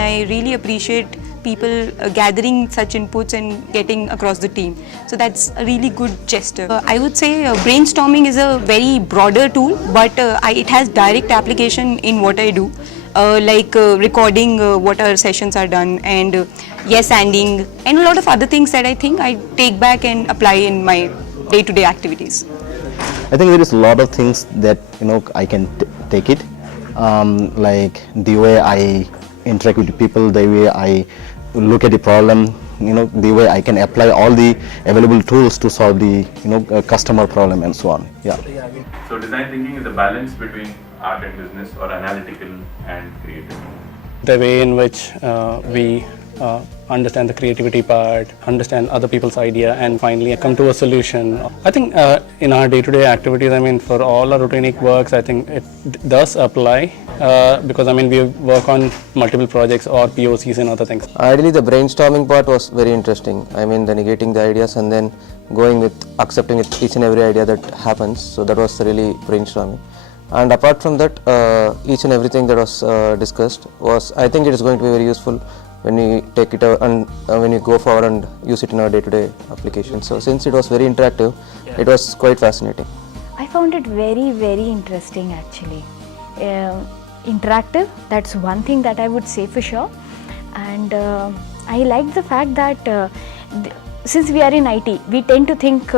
I really appreciate people gathering such inputs and getting across the team. So that's a really good gesture. I would say brainstorming is a very broader tool, but it has direct application in what I do. Like recording what our sessions are done, and yes-anding, and a lot of other things that I think I take back and apply in my day-to-day activities. I think there is a lot of things that I can take it, like the way I interact with people, the way I look at the problem, the way I can apply all the available tools to solve the customer problem and so on. Yeah. So design thinking is a balance between art and business, or analytical and creative. The way in which we understand the creativity part, understand other people's idea, and finally come to a solution. I think in our day-to-day activities, for all our routinic works, I think it does apply because we work on multiple projects or POCs and other things. Ideally, the brainstorming part was very interesting. The negating the ideas and then going with accepting each and every idea that happens. So that was really brainstorming. And apart from that, each and everything that was discussed was, I think it is going to be very useful when we take it out and when we go forward and use it in our day-to-day application. So since it was very interactive, it was quite fascinating. I found it very, very interesting actually. Interactive, that's one thing that I would say for sure. And I like the fact that since we are in IT, we tend to think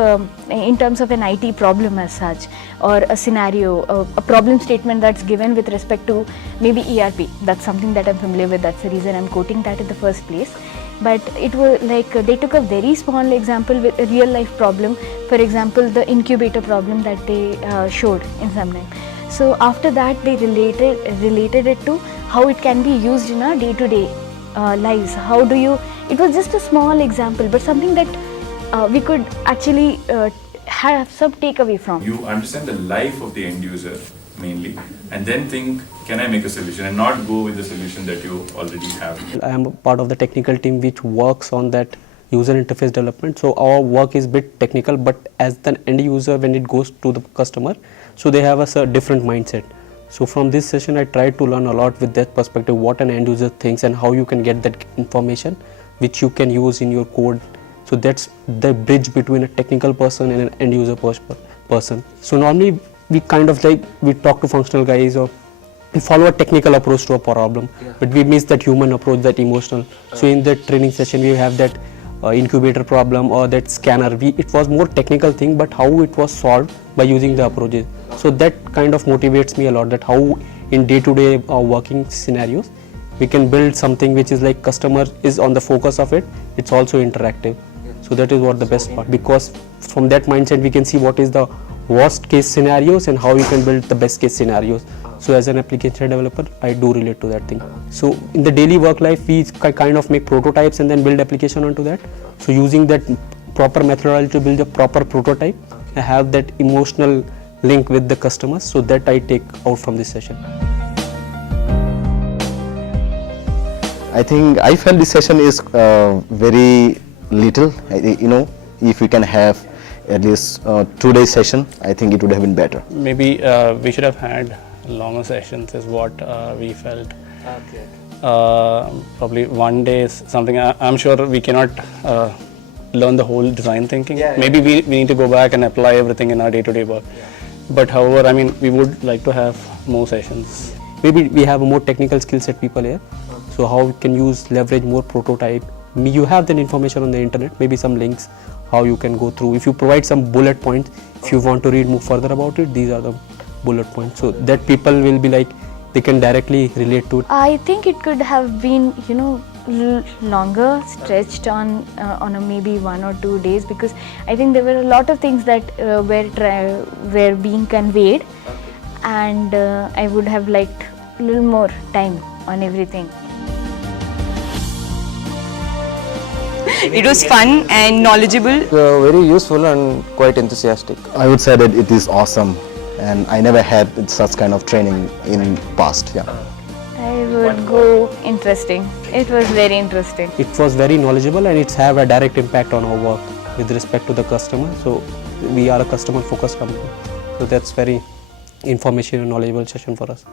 in terms of an IT problem as such, or a scenario, a problem statement that's given with respect to maybe ERP. That's something that I'm familiar with, that's the reason I'm quoting that in the first place. But it was like they took a very small example with a real life problem, for example the incubator problem that they showed in some time. So after that they related it to how it can be used in our day-to-day lives. How do you, it was just a small example, but something that we could actually have some takeaway from. You understand the life of the end user mainly, and then think, can I make a solution, and not go with the solution that you already have. I am part of the technical team which works on that user interface development. So our work is a bit technical, but as the end user, when it goes to the customer, so they have a different mindset. So from this session, I tried to learn a lot with that perspective, what an end user thinks and how you can get that information which you can use in your code. So that's the bridge between a technical person and an end user person. So normally we kind of we talk to functional guys, or we follow a technical approach to a problem, but we miss that human approach, that emotional. So in the training session, we have that incubator problem or that scanner. It was more technical thing, but how it was solved by using the approaches. So that kind of motivates me a lot, that how in day-to-day working scenarios, we can build something which is like customer is on the focus of it, it's also interactive. So that is what the best part, because from that mindset we can see what is the worst case scenarios and how you can build the best case scenarios. So as an application developer, I do relate to that thing. So in the daily work life, we kind of make prototypes and then build application onto that. So using that proper methodology to build a proper prototype, I have that emotional link with the customers, so that I take out from this session. I think I felt this session is very little. If we can have at least 2-day session, I think it would have been better. Maybe we should have had longer sessions is what we felt. Okay. Probably 1 day is something I'm sure we cannot learn the whole design thinking. Maybe we need to go back and apply everything in our day-to-day work. But however, we would like to have more sessions. Maybe we have a more technical skill set people here. So how we can leverage more prototype. You have that information on the internet, maybe some links, how you can go through. If you provide some bullet points, if you want to read more further about it, these are the bullet points. So that people will be like, they can directly relate to it. I think it could have been, longer, stretched on a maybe 1 or 2 days, because I think there were a lot of things that were being conveyed, and I would have liked a little more time on everything. It was fun and knowledgeable. Very useful and quite enthusiastic. I would say that it is awesome, and I never had such kind of training in past. Yeah. I would go interesting. It was very interesting. It was very knowledgeable, and it's have a direct impact on our work with respect to the customer. So we are a customer focused company. So that's very information and knowledgeable session for us.